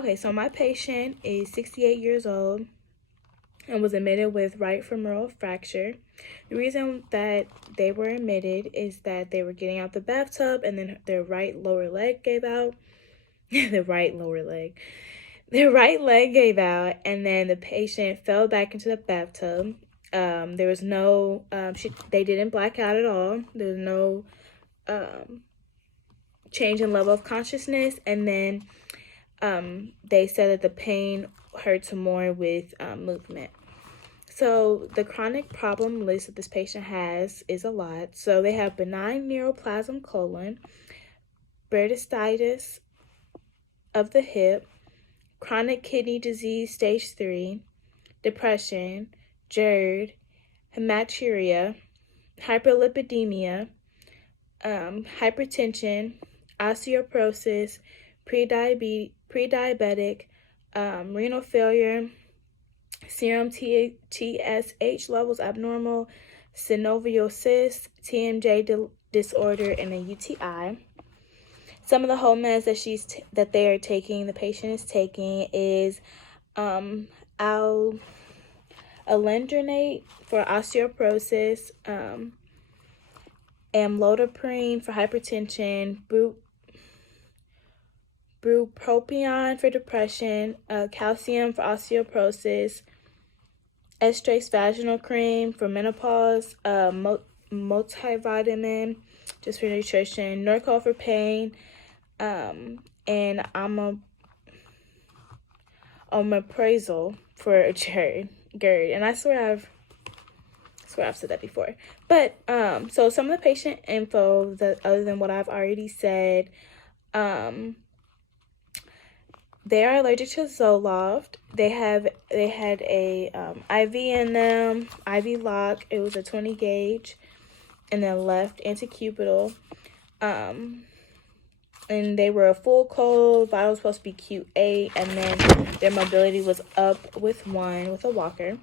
Okay, so my patient is 68 years old and was admitted with right femoral fracture. The reason that they were admitted is that they were getting out the bathtub and then their right lower leg gave out. Their right leg gave out, and then the patient fell back into the bathtub. There was no, they didn't black out at all. There was no change in level of consciousness, and then they said that the pain hurts more with movement. So the chronic problem list that this patient has is a lot. So they have benign neuroplasm colon, bursitis of the hip, chronic kidney disease stage 3, depression, GERD, hematuria, hyperlipidemia, hypertension, osteoporosis, pre-diabetic, renal failure, serum TSH levels abnormal, synovial cyst, TMJ disorder, and a UTI. Some of the home meds that they are taking, the patient is taking, is alendronate for osteoporosis, amlodipine for hypertension, bupropion for depression, calcium for osteoporosis, Estrace vaginal cream for menopause, multivitamin just for nutrition, Norco for pain, and omeprazole for GERD. And I swear I've said that before. But so some of the patient info that other than what I've already said, they are allergic to Zoloft. They had a IV in them, IV lock. It was a 20 gauge, and then left anticubital. And they were a full cold. Vital was supposed to be Q8, and then their mobility was up with 1 with a walker.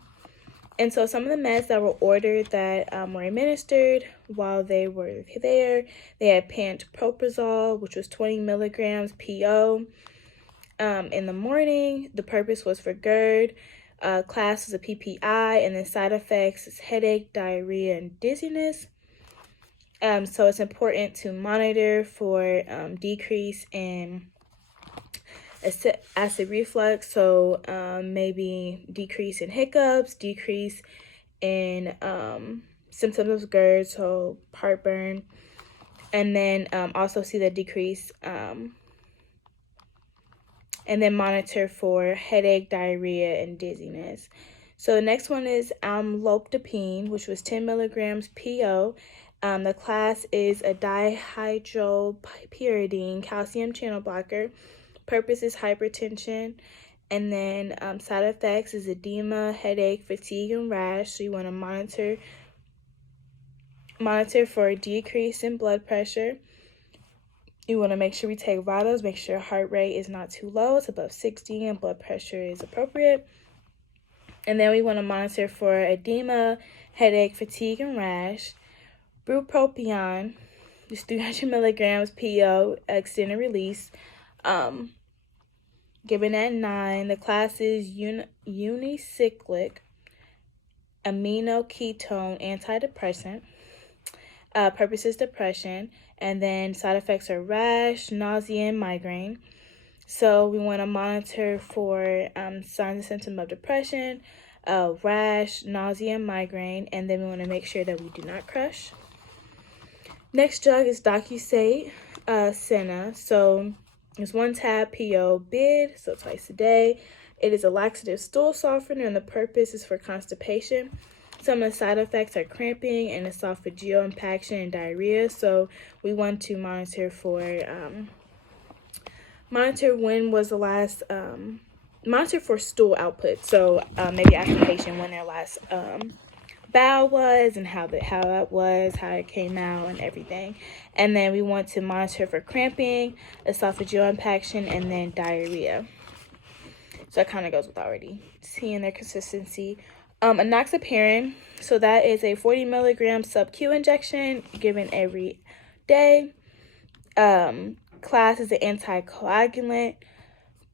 And so some of the meds that were ordered that were administered while they were there, they had pantoprazole, which was 20 milligrams PO. In the morning, the purpose was for GERD. Class was a PPI, and then side effects is headache, diarrhea, and dizziness. So it's important to monitor for decrease in acid reflux. So maybe decrease in hiccups, decrease in symptoms of GERD, so heartburn, and then also see the decrease. And then monitor for headache, diarrhea, and dizziness. So the next one is amlodipine, which was 10 milligrams PO. The class is a dihydropyridine calcium channel blocker. Purpose is hypertension. And then side effects is edema, headache, fatigue, and rash. So you want to monitor for a decrease in blood pressure. You want to make sure we take vitals, make sure heart rate is not too low, it's above 60, and blood pressure is appropriate. And then we want to monitor for edema, headache, fatigue, and rash. Bupropion, just 300 milligrams PO, extended release, given at 9. The class is unicyclic aminoketone antidepressant. Purpose is depression, and then side effects are rash, nausea, and migraine. So we want to monitor for signs and symptoms of depression, rash, nausea, and migraine, and then we want to make sure that we do not crush. Next drug is Docusate Senna. So it's 1 tab PO bid, so twice a day. It is a laxative stool softener, and the purpose is for constipation. Some of the side effects are cramping and esophageal impaction and diarrhea. So we want to monitor for when was the last monitor for stool output. So maybe ask the patient when their last bowel was and how it was, how it came out, and everything. And then we want to monitor for cramping, esophageal impaction, and then diarrhea. So that kind of goes with already seeing their consistency. Enoxaparin, so that is a 40 milligram sub-Q injection given every day. Class is an anticoagulant.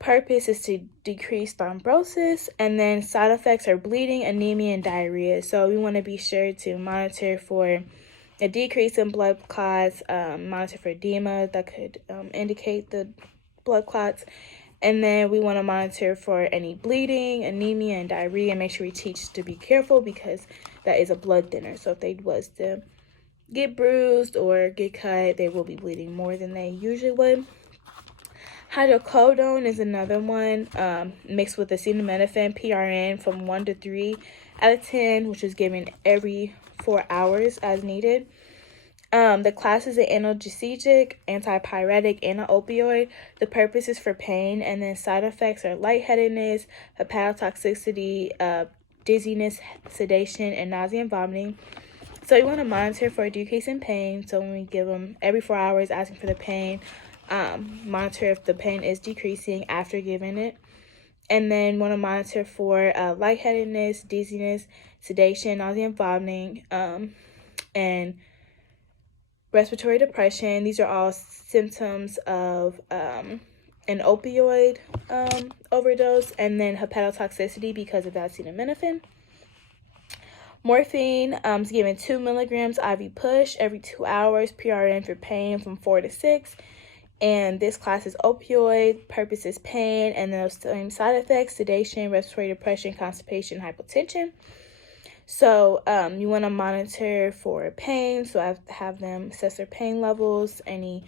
purpose is to decrease thrombosis, and then side effects are bleeding, anemia, and diarrhea. So we want to be sure to monitor for a decrease in blood clots, monitor for edema that could indicate the blood clots, and then we want to monitor for any bleeding, anemia, and diarrhea, and make sure we teach to be careful because that is a blood thinner. So if they was to get bruised or get cut, they will be bleeding more than they usually would. Hydrocodone is another one, mixed with acetaminophen, PRN, from 1 to 3 out of 10, which is given every 4 hours as needed. The class is an analgesic, antipyretic, and an opioid. The purpose is for pain, and then side effects are lightheadedness, hepatotoxicity, dizziness, sedation, and nausea and vomiting. So you want to monitor for a decrease in pain. So when we give them every 4 hours, asking for the pain, monitor if the pain is decreasing after giving it. And then want to monitor for lightheadedness, dizziness, sedation, nausea and vomiting, and respiratory depression. These are all symptoms of an opioid overdose, and then hepatotoxicity because of acetaminophen. Morphine is given 2 milligrams IV push every 2 hours, PRN for pain from 4 to 6. And this class is opioid, purpose is pain, and those same side effects: sedation, respiratory depression, constipation, hypotension. So you want to monitor for pain. So I have them assess their pain levels, any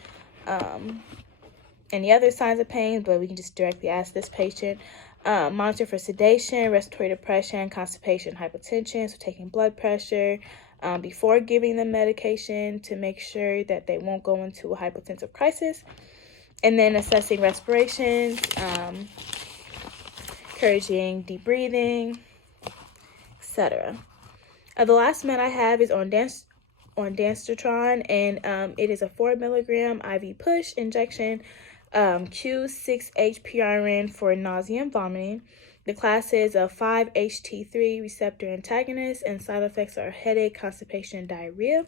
other signs of pain, but we can just directly ask this patient. Monitor for sedation, respiratory depression, constipation, hypotension. So taking blood pressure before giving them medication to make sure that they won't go into a hypotensive crisis. And then assessing respiration, encouraging deep breathing, etc. The last med I have is ondansetron, and it is a 4 milligram IV push injection, Q6H-PRN for nausea and vomiting. The class is a 5-HT3 receptor antagonist, and side effects are headache, constipation, and diarrhea.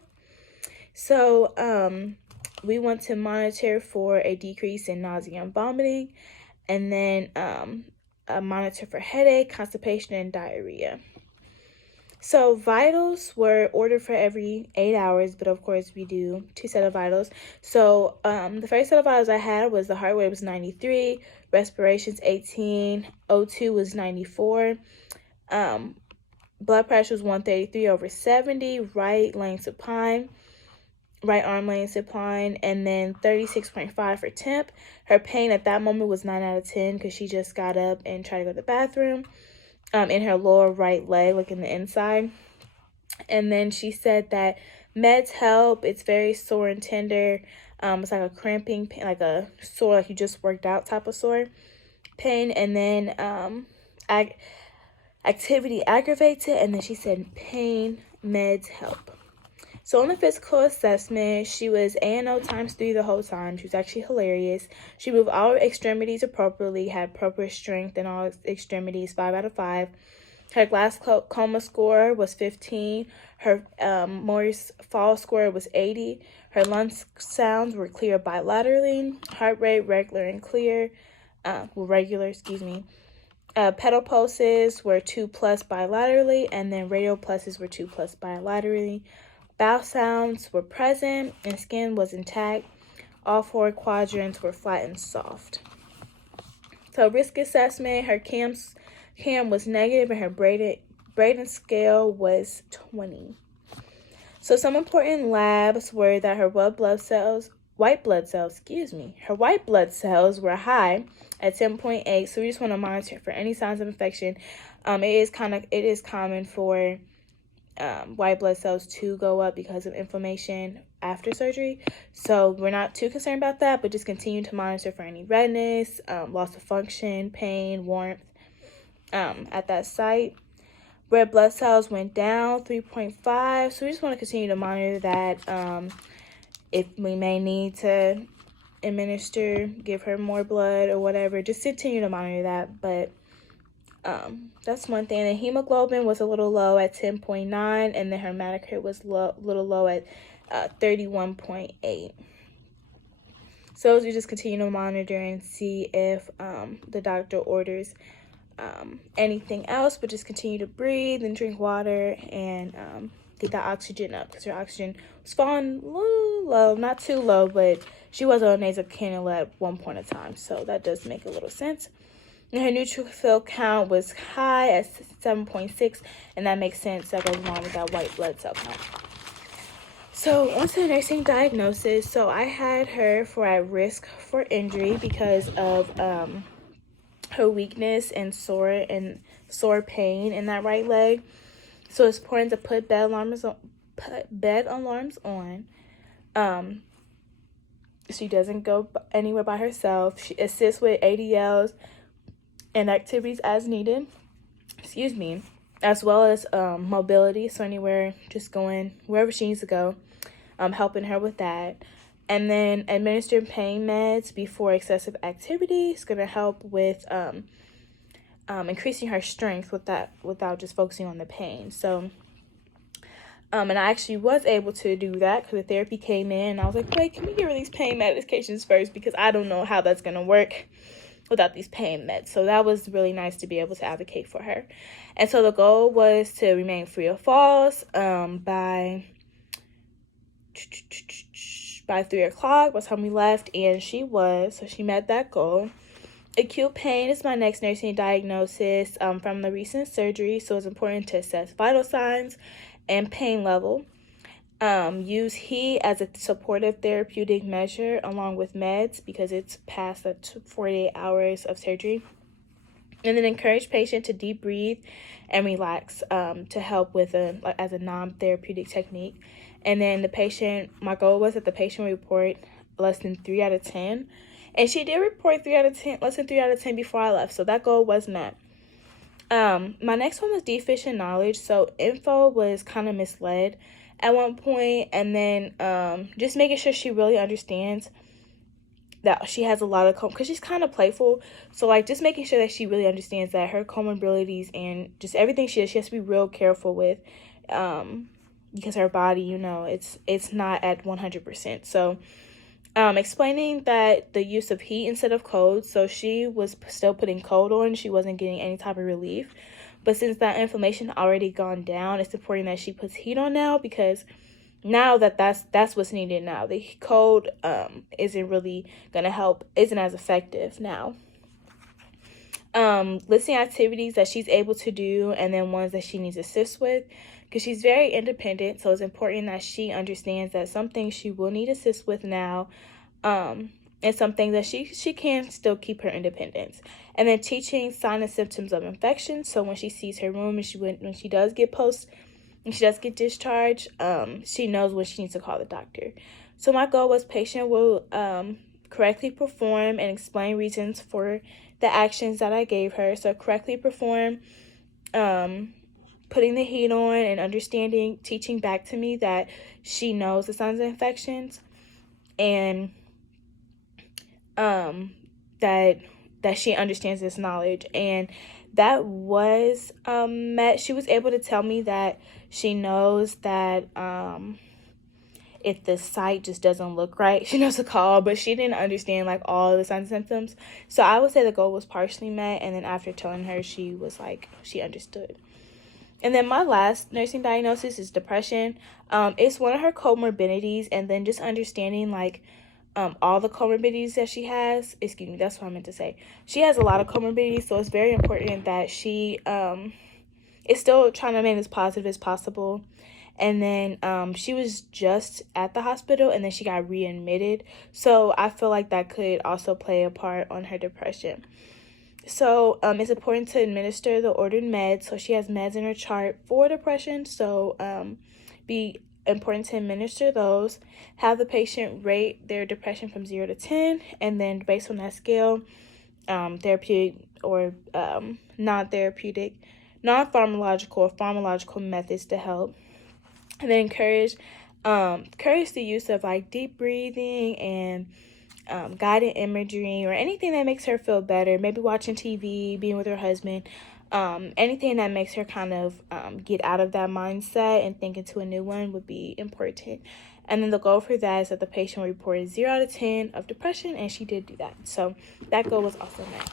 So we want to monitor for a decrease in nausea and vomiting, and then monitor for headache, constipation, and diarrhea. So vitals were ordered for every 8 hours, but of course we do 2 sets of vitals. So the first set of vitals I had was the heart rate was 93, respirations 18, O2 was 94, blood pressure was 133/70, right arm lane supine, and then 36.5 for temp. Her pain at that moment was 9 out of 10 because she just got up and tried to go to the bathroom. In her lower right leg, like in the inside. And then she said that meds help. It's very sore and tender. It's like a cramping pain, like a sore, like you just worked out type of sore pain. And then activity aggravates it. And then she said pain meds help. So on the physical assessment, she was ANO ×3 the whole time. She was actually hilarious. She moved all her appropriately, had appropriate strength in all extremities, 5 out of 5. Her Glasgow score was 15. Her Morris Fall score was 80. Her lung sounds were clear bilaterally. Heart rate regular and clear. Pedal pulses were 2+ bilaterally, and then radial pulses were 2+ bilaterally. Bowel sounds were present, and skin was intact. All 4 quadrants were flat and soft. So risk assessment, her CAM was negative, and her Braden scale was 20. So some important labs were that her white blood cells were high at 10.8. So we just want to monitor for any signs of infection. It is common for white blood cells to go up because of inflammation after surgery. So we're not too concerned about that, but just continue to monitor for any redness, loss of function, pain, warmth at that site. Red blood cells went down 3.5. So we just want to continue to monitor that. If we may need to give her more blood or whatever, just continue to monitor that. But that's one thing. The hemoglobin was a little low at 10.9, and then her hematocrit was a little low at 31.8. So as we just continue to monitor and see if the doctor orders anything else, but just continue to breathe and drink water and get that oxygen up, because her oxygen was falling a little low, not too low, but she was on a nasal cannula at one point in time, so that does make a little sense. And her neutrophil count was high at 7.6, and that makes sense. That goes along with that white blood cell count. So on to the nursing diagnosis. So I had her for at risk for injury because of her weakness and sore pain in that right leg. So it's important to put bed alarms on. She doesn't go anywhere by herself. She assists with ADLs and activities as needed, as well as mobility, so anywhere, just going wherever she needs to go, helping her with that. And then administering pain meds before excessive activity is going to help with increasing her strength without just focusing on the pain. So and I actually was able to do that because the therapy came in and I was like, wait, can we give her these pain medications first, because I don't know how that's going to work without these pain meds. So that was really nice to be able to advocate for her. And so the goal was to remain free of falls by 3 o'clock by the time we left, and she was, so she met that goal. Acute pain is my next nursing diagnosis from the recent surgery, so it's important to assess vital signs and pain level. Use heat as a supportive therapeutic measure along with meds because it's past the 48 hours of surgery. And then encourage patient to deep breathe and relax to help with as a non-therapeutic technique. And then my goal was that the patient would report less than 3 out of 10. And she did report less than 3 out of 10 before I left. So that goal was met. My next one was deficient knowledge. So info was kind of misled at one point, and then just making sure she really understands that she has a lot of because she's kind of playful, so like just making sure that she really understands that her comorbidities and just everything she does, she has to be real careful with, because her body, it's not at 100%. So explaining that the use of heat instead of cold, so she was still putting cold on, she wasn't getting any type of relief. But since that inflammation already gone down, it's important that she puts heat on now, because now that's what's needed now. The cold isn't really gonna help, isn't as effective now. Listing activities that she's able to do and then ones that she needs assist with, because she's very independent, so it's important that she understands that some things she will need assist with now, and something that she can still keep her independence. And then teaching signs and symptoms of infection, so when she sees her room and when she does get discharged, she knows when she needs to call the doctor. So my goal was patient will correctly perform and explain reasons for the actions that I gave her. So correctly perform, putting the heat on and understanding, teaching back to me that she knows the signs of infections, and that she understands this knowledge. And that was met. She was able to tell me that she knows that if the site just doesn't look right, she knows to call, but she didn't understand like all the signs and symptoms. So I would say the goal was partially met, and then after telling her, she was like, she understood. And then my last nursing diagnosis is depression. It's one of her comorbidities, and then just understanding like all the comorbidities that she has. Excuse me, that's what I meant to say. She has a lot of comorbidities, so it's very important that she is still trying to remain as positive as possible. And then she was just at the hospital, and then she got readmitted. So I feel like that could also play a part on her depression. So it's important to administer the ordered meds. So she has meds in her chart for depression. So be important to administer those. Have the patient rate their depression from 0 to 10. And then based on that scale, therapeutic or non-therapeutic, non-pharmacological or pharmacological methods to help. And then encourage the use of like deep breathing and guided imagery or anything that makes her feel better. Maybe watching TV, being with her husband, anything that makes her kind of get out of that mindset and think into a new one would be important. And then the goal for that is that the patient reported 0 out of 10 of depression, and she did do that. So that goal was also met.